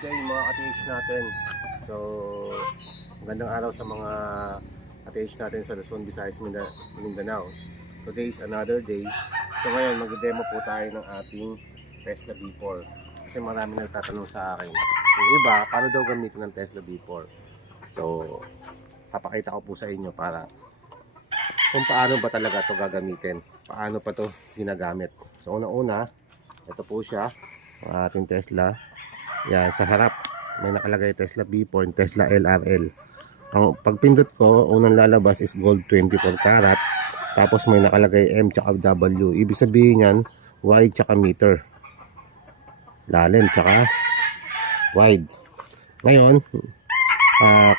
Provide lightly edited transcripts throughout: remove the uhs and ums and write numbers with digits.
Okay, mga ka-TH natin. So, magandang araw sa mga ka-TH natin sa Luzon, Visayas, Mindanao. Today is another day. So ngayon, mag-demo po tayo ng ating Tesla V4. Kasi marami nagtatanong sa akin. Yung iba, paano daw gamitin ng Tesla V4? So, papakita ko po sa inyo para kung paano ba talaga ito gagamitin. Paano pa ito ginagamit. So, una-una, ito po siya, ang ating Tesla. Yan, sa harap may nakalagay Tesla V4 and Tesla LRL. Ang pagpindot ko, unang lalabas is gold 24 karat. Tapos may nakalagay M tsaka W. Ibig sabihin yan, wide tsaka meter. Lalim tsaka wide. Ngayon,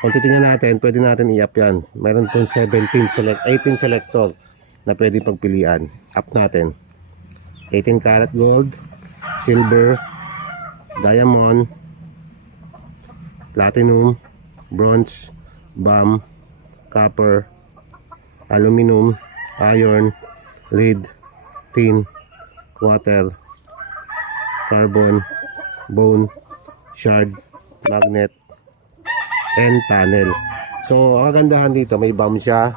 kung titingnan natin, pwede natin i-up yan. Mayroon itong 18 selector na pwede pagpilian. Up natin. 18 karat gold, silver, diamond, platinum, bronze, bam, copper, aluminum, iron, lead, tin, water, carbon, bone, shard, magnet, and tunnel. So, ang kagandahan dito, may bam siya,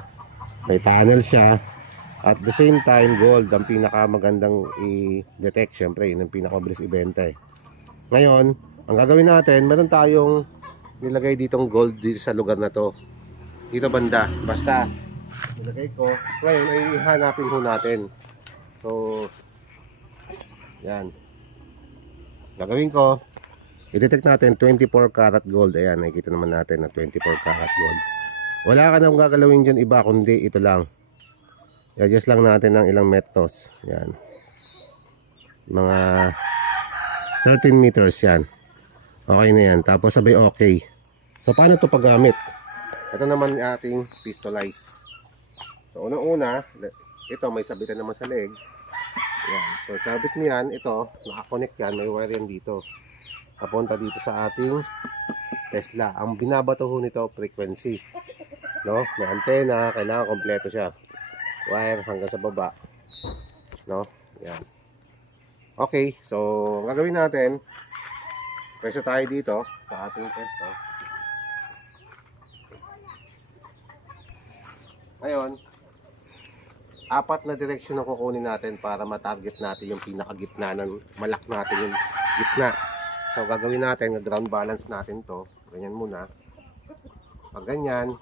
may tunnel siya, at the same time, gold ang pinakamagandang i-detect. Syempre, yun ang pinakamabilis ibenta eh. Ngayon, ang gagawin natin, meron tayong nilagay ditong gold dito sa lugar na to. Dito banda. Basta, nilagay ko. Ngayon, ay hanapin ho natin. So, yan. Gagawin ko, i-detect natin 24 karat gold. Ayan, nakikita naman natin na 24 karat gold. Wala ka nang gagalawin dyan iba, kundi ito lang. I-adjust lang natin ng ilang meters. Yan. Mga 13 meters yan. Okay na yan. Tapos sabay okay. So paano ito paggamit? Ito naman ating pistolize. So unang-una, ito may sabitan naman sa leg. Yan. So sabit mo yan. Ito, nakakonect yan. May wire yan dito. Papunta dito sa ating Tesla. Ang binabato ho nito, frequency. No? May antena. Kailangan kompleto siya. Wire hanggang sa baba. No? Yan. Okay. So, ang gagawin natin, pwesto tayo dito sa ating pwesto. Ngayon, apat na direksyon ang kukunin natin para matarget natin yung pinakagitna ng malak natin yung gitna. So, gagawin natin, ground balance natin to. Ganyan muna. Pag ganyan,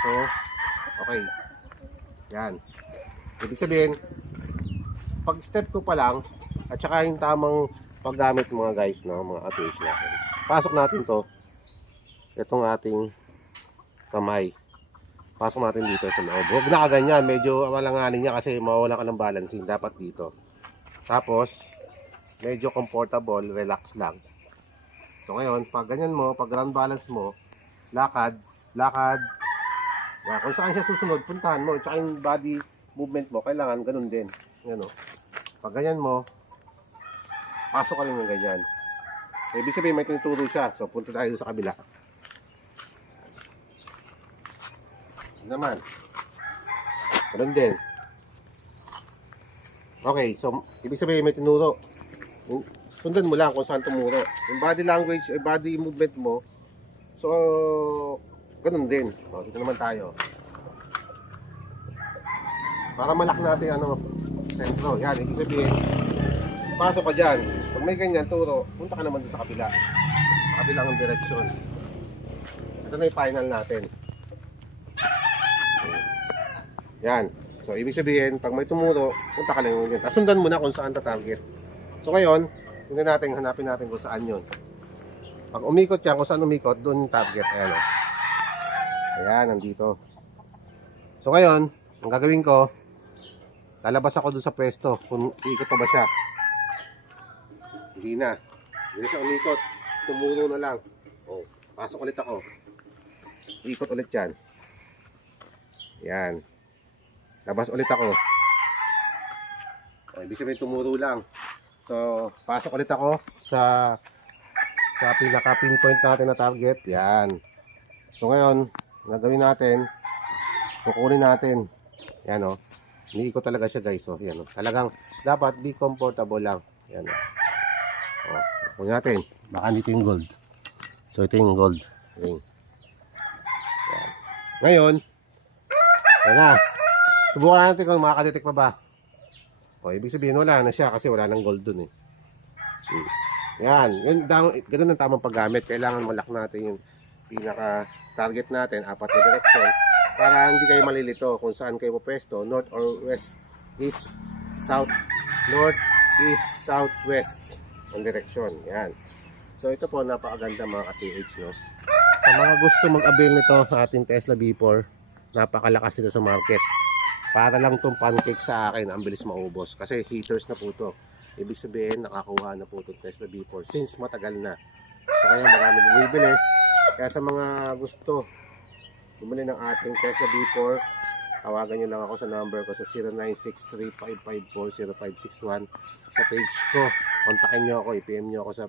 so, okay. Yan. Ibig sabihin, pag step 2 pa lang, at saka yung tamang paggamit mga guys, no, mga ka-TH natin. Pasok natin to. Itong ating kamay. Pasok natin dito sa loob. Huwag na kaganyan. Medyo malanganin niya kasi mawala ka ng balancing. Dapat dito. Tapos, medyo comfortable, relax lang. So ngayon, pag ganyan mo, pag ground balance mo, lakad, lakad. Yan. Kung saan siya susunod, puntahan mo. Tsaka yung body movement mo, kailangan ganun din. Yan o. Pag ganyan mo, pasok ka rin ng ganyan. Ibig sabihin may tinuturo siya. So punta tayo sa kabila. Naman. Ganun din. Okay, so ibig sabihin may tinuro. Sundan mo lang kung saan tumuro. Yung body language, body movement mo. So, ganun din. O, dito naman tayo. Para malak natin ano, sentro. Yan, ibig sabihin, pasok ka dyan. Pag may ganyan turo, punta ka naman doon sa kabila. Sa kabilang direksyon. Ito na yung final natin. Yan. So, ibig sabihin, pag may tumuro, punta ka lang yun dyan. Sundan mo na kung saan ta-target. So, ngayon, tingnan natin, hanapin natin kung saan yun. Pag umikot yan, kung saan umikot, doon yung target. Ayan o. Ayan, nandito. So, ngayon, ang gagawin ko, lalabas ako doon sa pwesto kung ikot pa ba siya. Hindi na. Hindi na siya umikot. Tumuro na lang. O, pasok ulit ako. Ikot ulit yan. Yan. Labas ulit ako. O, ibig sabihin tumuro lang. So, pasok ulit ako sa pinaka-pinpoint natin na target. Yan. So, ngayon, gagawin natin, kukunin natin. Yan o. Iniikot talaga siya guys. So, yan o. Talagang dapat be comfortable lang. Yan o. O, kunin natin. Baka dito yung gold. So ito yung gold ring. Yan. Ngayon, yan na. Subukan natin kung makakadetect pa ba. O, ibig sabihin wala na siya kasi wala nang gold dun eh. Yan. Ganun ang tamang paggamit. Kailangan malak natin yung pinaka-target natin, 4 na direction, para hindi kayo malilito kung saan kayo pwesto, north or west, east, south, north, east, south, west ang direction. Yan. So ito po, napakaganda mga ka-TH, no? Sa mga gusto mag-avail nito sa ating Tesla V4, napakalakas nito sa market. Para lang itong pancake sa akin, ang bilis maubos. Kasi heaters na po ito. Ibig sabihin, nakakuha na po itong Tesla V4 since matagal na. So kaya marami bumibili. Kaya sa mga gusto bumili ng ating Tesla V4, tawagan nyo lang ako sa number ko sa 0963-554-0561 sa page ko. Kontakin nyo ako, i-PM nyo ako sa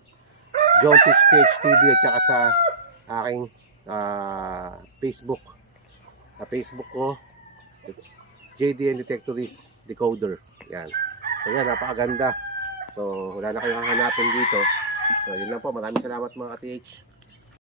John Pitch TH TV at saka sa aking Facebook. Sa Facebook ko, JDN Detectorist Decoder. Yan. So yan, napakaganda. So wala na kayong hahanapin dito. So yun lang po. Maraming salamat mga ka-TH.